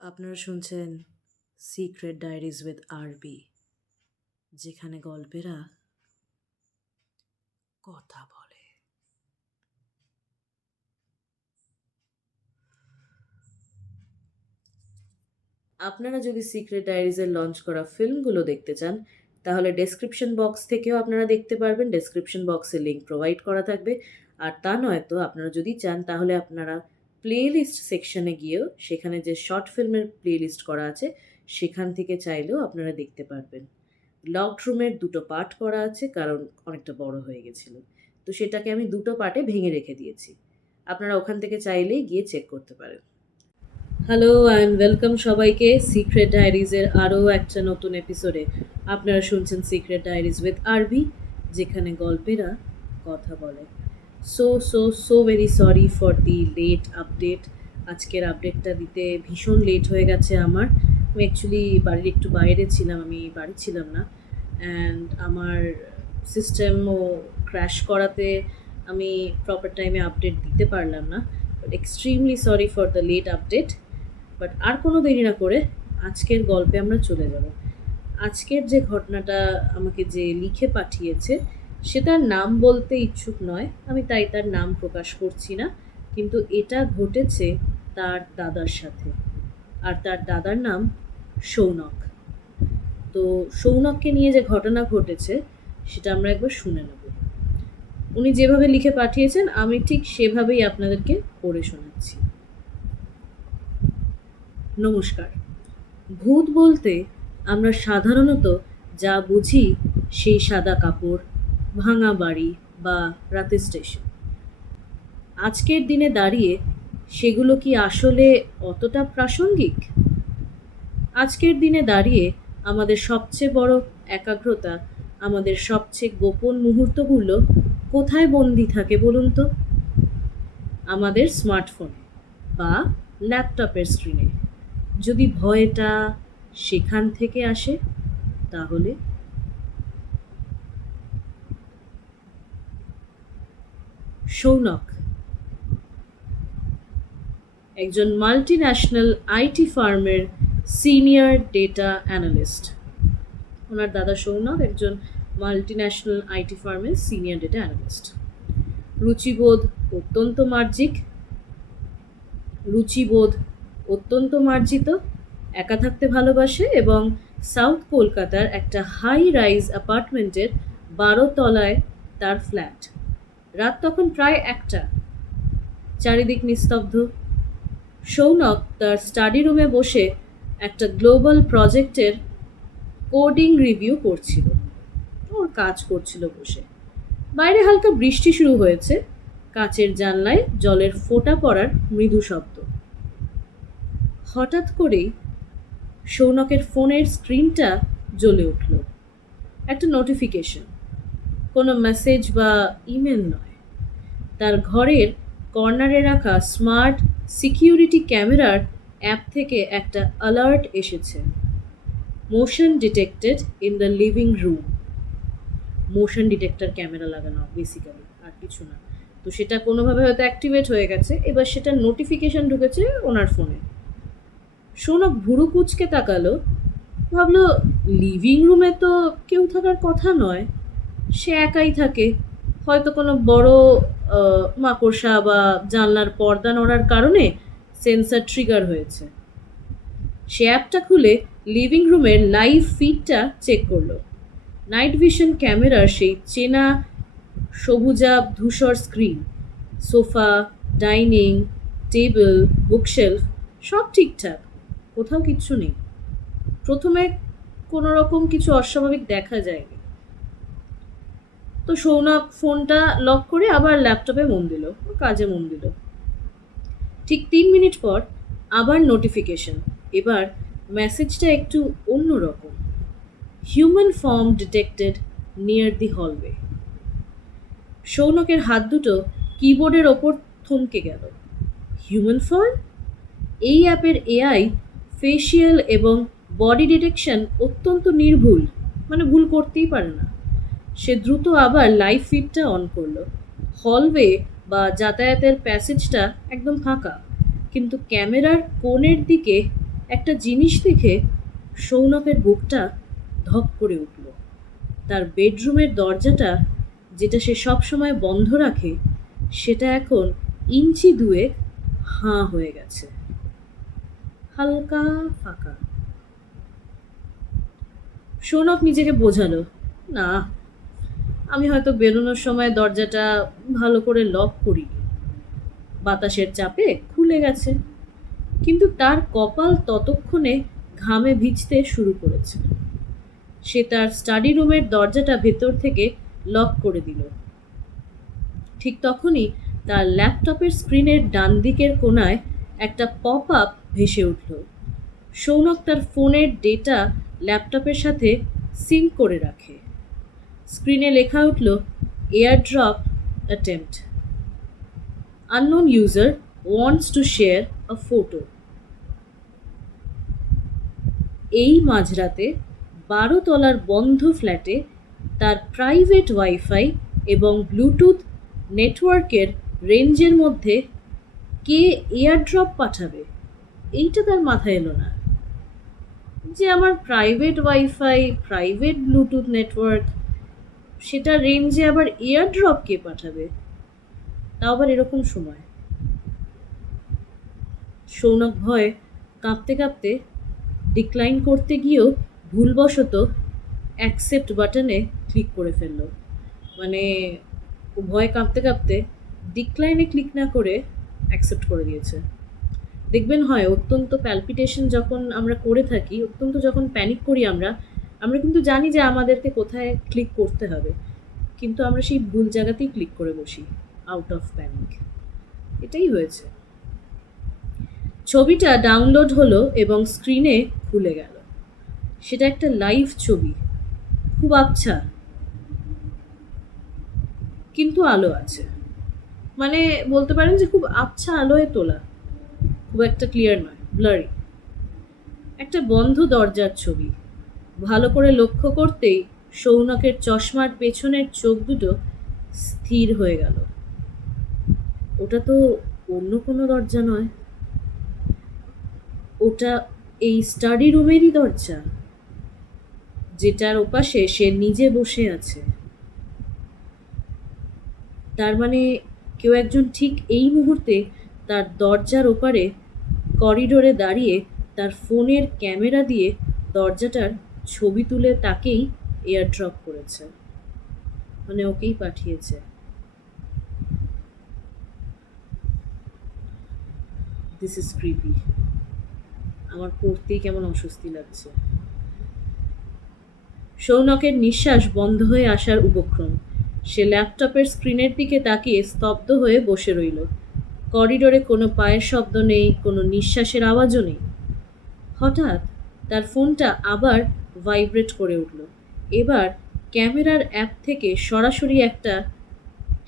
আপনারা শুনছেন secret diaries with আরবি, যেখানে গল্পেরা কথা বলে। আপনারা যদি সিক্রেট ডায়েরিজের লঞ্চ করা ফিল্মগুলো দেখতে চান, তাহলে ডেসক্রিপশন বক্স থেকেও আপনারা দেখতে পারবেন। ডেসক্রিপশন বক্সে লিঙ্ক প্রোভাইড করা থাকবে। আর তা নয়তো আপনারা যদি চান, তাহলে আপনারা প্লেলিস্ট সেকশনে গিয়েও সেখানে যে শর্ট ফিল্মের প্লেলিস্ট করা আছে সেখান থেকে চাইলেও আপনারা দেখতে পারবেন। লকড রুমের দুটো পার্ট করা আছে, কারণ অনেকটা বড় হয়ে গেছিল, তো সেটাকে আমি দুটো পার্টে ভেঙে রেখে দিয়েছি। আপনারা ওখান থেকে চাইলেই গিয়ে চেক করতে পারেন। হ্যালো অ্যান্ড ওয়েলকাম সবাইকে সিক্রেট ডায়েরিজের আরও একটা নতুন এপিসোডে। আপনারা শুনছেন সিক্রেট ডায়েরিজ উইথ আরবি, যেখানে গল্পেরা কথা বলে। So so so very sorry for the late update. আজকের আপডেটটা দিতে ভীষণ লেট হয়ে গেছে আমার। আমি অ্যাকচুয়ালি বাড়ির একটু বাইরে ছিলাম, আমি বাড়ি ছিলাম না। অ্যান্ড আমার সিস্টেমও ক্র্যাশ করাতে আমি প্রপার টাইমে আপডেট দিতে পারলাম না। But extremely sorry for the late update. But আর কোনো দেরি না করে আজকের গল্পে আমরা চলে যাব। আজকের যে ঘটনাটা আমাকে যে লিখে পাঠিয়েছে, সেটার নাম বলতে ইচ্ছুক নয়, আমি তাই তার নাম প্রকাশ করছি না। কিন্তু এটা ঘটেছে তার দাদার সাথে, আর তার দাদার নাম সৌনক। তো সৌনককে নিয়ে যে ঘটনা ঘটেছে সেটা আমরা একবার শুনে নেব। উনি যেভাবে লিখে পাঠিয়েছেন আমি ঠিক সেভাবেই আপনাদেরকে পড়ে শোনাচ্ছি। নমস্কার। ভূত বলতে আমরা সাধারণত যা বুঝি সেই সাদা কাপড়, ভাঙা বাড়ি বা রাতের স্টেশন। আজকের দিনে দাঁড়িয়ে সেগুলো কি আসলে অতটা প্রাসঙ্গিক? আজকের দিনে দাঁড়িয়ে আমাদের সবচেয়ে বড় একাগ্রতা, আমাদের সবচেয়ে গোপন মুহূর্তগুলো কোথায় বন্দি থাকে বলুন তো? আমাদের স্মার্টফোনে বা ল্যাপটপের স্ক্রিনে। যদি ভয়টা সেখান থেকে আসে, তাহলে সৌনক একজন মাল্টি ন্যাশনাল আইটি ফার্মের সিনিয়র ডেটা অ্যানালিস্ট। ওনার দাদা সৌনক একজন মাল্টি ন্যাশনাল আইটি ফার্মের সিনিয়র ডেটা অ্যানালিস্ট। রুচিবোধ অত্যন্ত মার্জিক, রুচিবোধ অত্যন্ত মার্জিত, একা থাকতে ভালোবাসে এবং সাউথ কলকাতার একটা হাই রাইজ অ্যাপার্টমেন্টের 12 তলায় তার ফ্ল্যাট। রাত তখন প্রায় 1টা, চারিদিক নিস্তব্ধ। সৌনক তার স্টাডি রুমে বসে একটা গ্লোবাল প্রজেক্টের কোডিং রিভিউ করছিল। ওর কাজ করছিল বসে। বাইরে হালকা বৃষ্টি শুরু হয়েছে, কাচের জানলায় জলের ফোঁটা পড়ার মৃদু শব্দ। হঠাৎ করেই সৌনকের ফোনের স্ক্রিনটা জ্বলে উঠল। একটা নোটিফিকেশন, কোনো মেসেজ বা ইমেল নয়। তার ঘরের কর্নারে রাখা স্মার্ট সিকিউরিটি ক্যামেরার অ্যাপ থেকে একটা অ্যালার্ট এসেছে। Motion detected in the living room. Motion detector camera লাগানো বেসিক্যালি, আর কিছু না। তো সেটা কোনোভাবে হয়তো অ্যাক্টিভেট হয়ে গেছে, এবার সেটা নোটিফিকেশন ঢুকেছে ওনার ফোনে। সৌনক ভুরু কুচকে তাকালো, ভাবলো লিভিং রুমে তো কেউ থাকার কথা নয়, সে একাই থাকে। হয়তো কোনো বড় মাকড়সা বা জানলার পর্দা নড়ার কারণে সেন্সার ট্রিগার হয়েছে। সে অ্যাপটা খুলে লিভিং রুমের লাইভ ফিডটা চেক করলো। নাইট ভিশন ক্যামেরার সেই চেনা সবুজা ধূসর screen, sofa, dining table, bookshelf সব ঠিকঠাক, কোথাও কিচ্ছু নেই। প্রথমে কোনো রকম কিছু অস্বাভাবিক দেখা যায়নি। তো সৌনক ফোনটা লক করে আবার ল্যাপটপে মন দিল, কাজে মন দিল। ঠিক 3 মিনিট পর আবার নোটিফিকেশন। এবার মেসেজটা একটু অন্যরকম। Human form detected near the hallway. সৌনকের হাত দুটো কিবোর্ডের ওপর থমকে গেল। Human form? এই অ্যাপের এআই ফেসিয়াল এবং বডি ডিটেকশন অত্যন্ত নির্ভুল, মানে ভুল করতেই পারে না। সে দ্রুত আবার লাইভ ফিডটা অন করলো। হলওয়ে বা যাতায়াতের প্যাসেজটা একদম ফাঁকা, কিন্তু ক্যামেরার কোণের দিকে একটা জিনিস দেখে সৌনকের বুকটা ধক করে উঠল। তার বেডরুমের দরজাটা, যেটা সে সবসময় বন্ধ রাখে, সেটা এখন ইঞ্চি দুয়েক হাঁ হয়ে গেছে, হালকা ফাঁকা। সৌনক নিজেকে বোঝালো, না, আমি হয়তো বেরোনোর সময় দরজাটা ভালো করে লক করিনি, বাতাসের চাপে খুলে গেছে। কিন্তু তার কপাল ততক্ষণে ঘামে ভিজতে শুরু করেছে। সে তার স্টাডি রুমের দরজাটা ভেতর থেকে লক করে দিল। ঠিক তখনই তার ল্যাপটপের স্ক্রিনের ডান দিকের কোণায় একটা পপ আপ ভেসে উঠল। সৌনক তার ফোনের ডেটা ল্যাপটপের সাথে সিঙ্ক করে রাখে। স্ক্রিনে লেখা উঠল, airdrop attempt, unknown user wants to share a photo। এই মাঝরাতে 12 তলার বন্ধ ফ্ল্যাটে তার প্রাইভেট ওয়াইফাই এবং ব্লুটুথ নেটওয়ার্কের রেঞ্জের মধ্যে কে এয়ারড্রপ পাঠাবে, এইটা তার মাথায় এলো না। যে আমার private wifi, private Bluetooth network, সেটা রেঞ্জে আবার এয়ারড্রপ কে পাঠাবে, তাও আবার এরকম সময়। সৌনক ভয়ে কাঁপতে কাঁপতে ডিক্লাইন করতে গিয়েও ভুলবশত অ্যাকসেপ্ট বাটনে ক্লিক করে ফেলল। মানে ও ভয়ে কাঁপতে কাঁপতে ডিক্লাইনে ক্লিক না করে অ্যাকসেপ্ট করে দিয়েছে। দেখবেন হয় অত্যন্ত প্যালপিটেশন যখন আমরা করে থাকি, অত্যন্ত যখন প্যানিক করি আমরা কিন্তু জানি যে আমাদেরকে কোথায় ক্লিক করতে হবে, কিন্তু আমরা সেই ভুল জায়গাতেই ক্লিক করে বসি আউট অফ প্যানিক। এটাই হয়েছে। ছবিটা ডাউনলোড হলো এবং স্ক্রিনে খুলে গেল। সেটা একটা লাইভ ছবি, খুব আবছা, কিন্তু আলো আছে। মানে বলতে পারেন যে খুব আবছা আলোয় তোলা, খুব একটা ক্লিয়ার নয়, ব্লারি। একটা বন্ধ দরজার ছবি। ভালো করে লক্ষ্য করতেই সৌনকের চশমার পেছনের চোখ দুটো স্থির হয়ে গেল। ওটা তো অন্য কোনো দরজা নয়, ওটা এই স্টাডি রুমেরই দরজা, যেটার ওপাশে সে নিজে বসে আছে। তার মানে কেউ একজন ঠিক এই মুহূর্তে তার দরজার ওপারে করিডোরে দাঁড়িয়ে তার ফোনের ক্যামেরা দিয়ে দরজাটার ছবি তুলে তাকেই এয়ারড্রপ করেছে, মানে ওকেই পাঠিয়েছে। This is creepy. আমার পড়তেই কেমন অস্বস্তি লাগছে। সৌনকের নিঃশ্বাস বন্ধ হয়ে আসার উপক্রম। সে ল্যাপটপের স্ক্রিনের দিকে তাকিয়ে স্তব্ধ হয়ে বসে রইল। করিডোরে কোনো পায়ের শব্দ নেই, কোনো নিঃশ্বাসের আওয়াজও নেই। হঠাৎ তার ফোনটা আবার ভাইব্রেট করে উঠল। এবার ক্যামেরার অ্যাপ থেকে সরাসরি একটা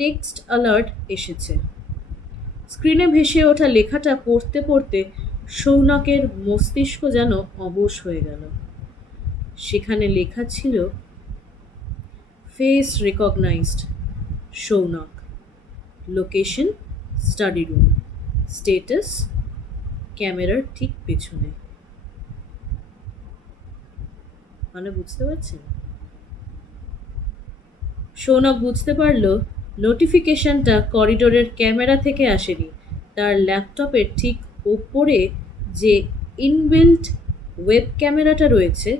টেক্সট অ্যালার্ট এসেছে। স্ক্রিনে ভেসে ওঠা লেখাটা পড়তে পড়তে সৌনকের মস্তিষ্ক যেন অবশ হয়ে গেল। সেখানে লেখা ছিল, face recognised, Saunak, location study room, status ক্যামেরার ঠিক পেছনে। মানে বুঝতে পারছেন? সৌনক বুঝতে পারল নোটিফিকেশনটা করিডোরের ক্যামেরা থেকে আসেনি, তার ল্যাপটপের ঠিক ওপরে যে ইনবিল্ট ওয়েব ক্যামেরাটা রয়েছে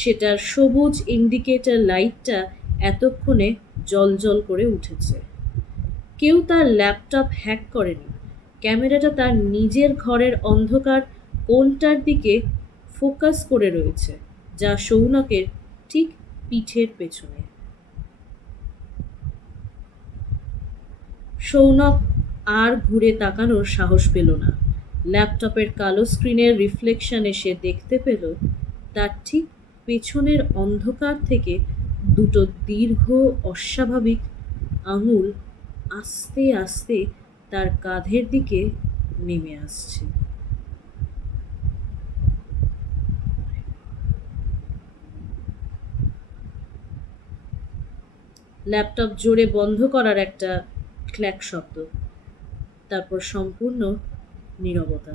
সেটার সবুজ ইন্ডিকেটর লাইটটা এতক্ষণে জ্বলজ্বল করে উঠেছে। কেউ তার ল্যাপটপ হ্যাক করেনি। ক্যামেরাটা তার নিজের ঘরের অন্ধকার কোণটার দিকে ফোকাস করে রয়েছে, যা সৌনকের ঠিক পিঠের পেছনে। সৌনক আর ঘুরে তাকানোর সাহস পেল না। ল্যাপটপের কালো স্ক্রিনের রিফ্লেকশনে সে দেখতে পেল তার ঠিক পেছনের অন্ধকার থেকে দুটো দীর্ঘ অস্বাভাবিক আঙুল আস্তে আস্তে তার কাঁধের দিকে নেমে আসছে। ল্যাপটপ জোরে বন্ধ করার একটা ক্ল্যাক শব্দ, তারপর সম্পূর্ণ নীরবতা।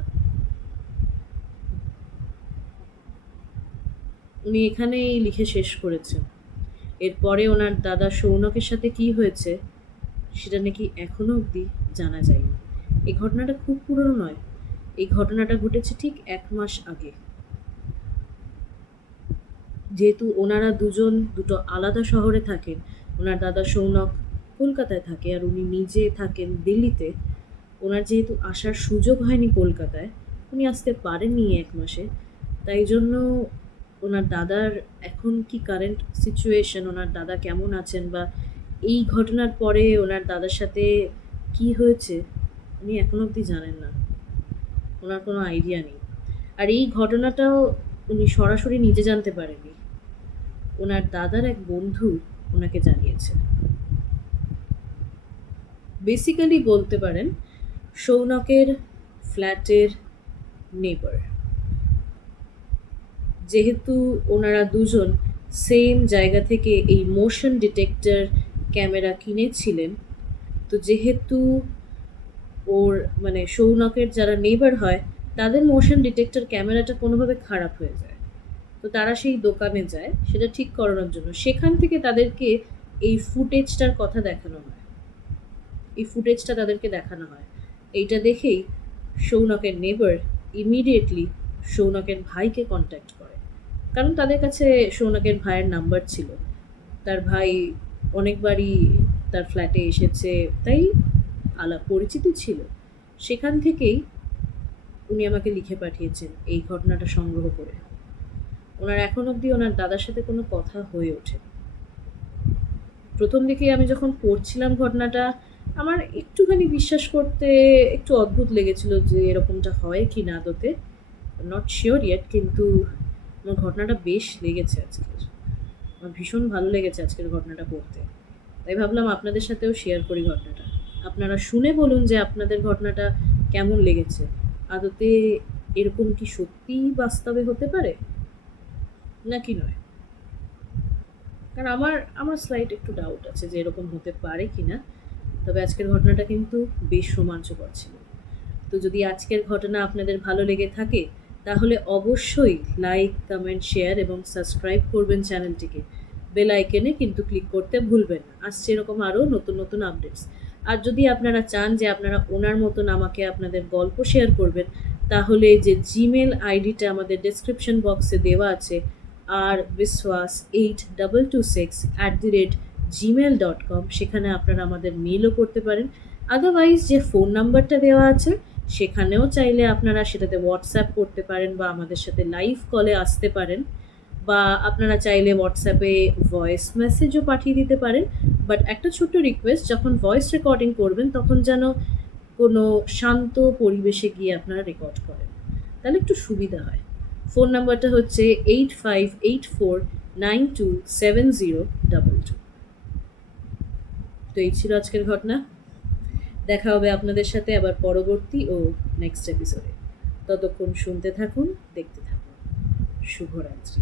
উনি এখানেই লিখে শেষ করেছেন। এরপরে ওনার দাদা সৌনকের সাথে কী হয়েছে সেটা নাকি এখনও অবধি জানা যায়নি। এই ঘটনাটা খুব পুরনো নয়, এই ঘটনাটা ঘটেছে ঠিক 1 মাস আগে। যেহেতু ওনারা দুজন দুটো আলাদা শহরে থাকেন, ওনার দাদা সৌনক কলকাতায় থাকে আর উনি নিজে থাকেন দিল্লিতে। ওনার যেহেতু আসার সুযোগ হয়নি কলকাতায়, উনি আসতে পারেননি 1 মাসে, তাই জন্য ওনার দাদার এখন কি কারেন্ট সিচুয়েশন, ওনার দাদা কেমন আছেন বা এই ঘটনার পরে ওনার দাদার সাথে কি হয়েছে উনি এখনো অবধি জানেন না, ওনার কোনো আইডিয়া নেই। আর এই ঘটনাটাও উনি সরাসরি নিজে জানতে পারেননি, ওনার দাদার এক বন্ধু ওনাকে জানিয়েছে। বেসিক্যালি বলতে পারেন সৌনকের ফ্ল্যাটের নেবার। যেহেতু ওনারা দুজন সেম জায়গা থেকে এই মোশন ডিটেক্টর ক্যামেরা কিনেছিলেন, তো যেহেতু ওর মানে সৌনকের যারা নেবার হয় তাদের মোশন ডিটেক্টর ক্যামেরাটা কোনোভাবে খারাপ হয়ে যায়, তো তারা সেই দোকানে যায় সেটা ঠিক করানোর জন্য। সেখান থেকে তাদেরকে এই ফুটেজটার কথা দেখানো হয়, এই ফুটেজটা তাদেরকে দেখানো হয়। এইটা দেখেই সৌনকের নেবার ইমিডিয়েটলি সৌনকের ভাইকে কন্ট্যাক্ট করে, কারণ তাদের কাছে সৌনকের ভাইয়ের নাম্বার ছিল। তার ভাই অনেকবারই তার ফ্ল্যাটে এসেছে, তাই আলাপ পরিচিতি ছিল। সেখান থেকেই উনি আমাকে লিখে পাঠিয়েছেন এই ঘটনাটা সংগ্রহ করে। ওনার এখন অবধি ওনার দাদার সাথে কোনো কথা হয়ে ওঠে। প্রথম দিকে আমি যখন পড়ছিলাম ঘটনাটা, আমার একটুখানি বিশ্বাস করতে একটু অদ্ভুত লেগেছিল যে এরকমটা হয় কি না আদতে, নট শিওর ইয়েট, কিন্তু আমার ঘটনাটা বেশ লেগেছে আজকের। আমার ভীষণ ভালো লেগেছে আজকের ঘটনাটা পড়তে, তাই ভাবলাম আপনাদের সাথেও শেয়ার করি ঘটনাটা। আপনারা শুনে বলুন যে আপনাদের ঘটনাটা কেমন লেগেছে, আদতে এরকম কি সত্যিই বাস্তবে হতে পারে নাকি নয়। কারণ আমার স্লাইট একটু ডাউট আছে যে এরকম হতে পারে কি না। তবে আজকের ঘটনাটা কিন্তু বেশ রোমাঞ্চকর ছিল। তো যদি আজকের ঘটনা আপনাদের ভালো লেগে থাকে তাহলে অবশ্যই লাইক, কমেন্ট, শেয়ার এবং সাবস্ক্রাইব করবেন চ্যানেলটিকে। বেল আইকনে কিন্তু ক্লিক করতে ভুলবেন না, আসছে এরকম আরও নতুন নতুন আপডেটস। আর যদি আপনারা চান যে আপনারা ওনার মতন আমাকে আপনাদের গল্প শেয়ার করবেন, তাহলে যে জিমেল আইডিটা আমাদের ডেসক্রিপশন বক্সে দেওয়া আছে আর biswas8226@gmail.com, সেখানে আপনারা আমাদের মেলও করতে পারেন। আদারওয়াইজ যে ফোন নাম্বারটা দেওয়া আছে সেখানেও চাইলে আপনারা সেটাতে হোয়াটসঅ্যাপ করতে পারেন বা আমাদের সাথে লাইভ কলে আসতে পারেন, বা আপনারা চাইলে হোয়াটসঅ্যাপে ভয়েস মেসেজও পাঠিয়ে দিতে পারেন। বাট একটা ছোট্ট রিকোয়েস্ট, যখন ভয়েস রেকর্ডিং করবেন তখন যেন কোনো শান্ত পরিবেশে গিয়ে আপনারা রেকর্ড করেন, তাহলে একটু সুবিধা হয়। ফোন নাম্বারটা হচ্ছে 8584927022। তো এই ছিল আজকের ঘটনা। দেখা হবে আপনাদের সাথে আবার পরবর্তী ও নেক্সট এপিসোডে। ততক্ষণ শুনতে থাকুন, দেখতে থাকুন। শুভরাত্রি।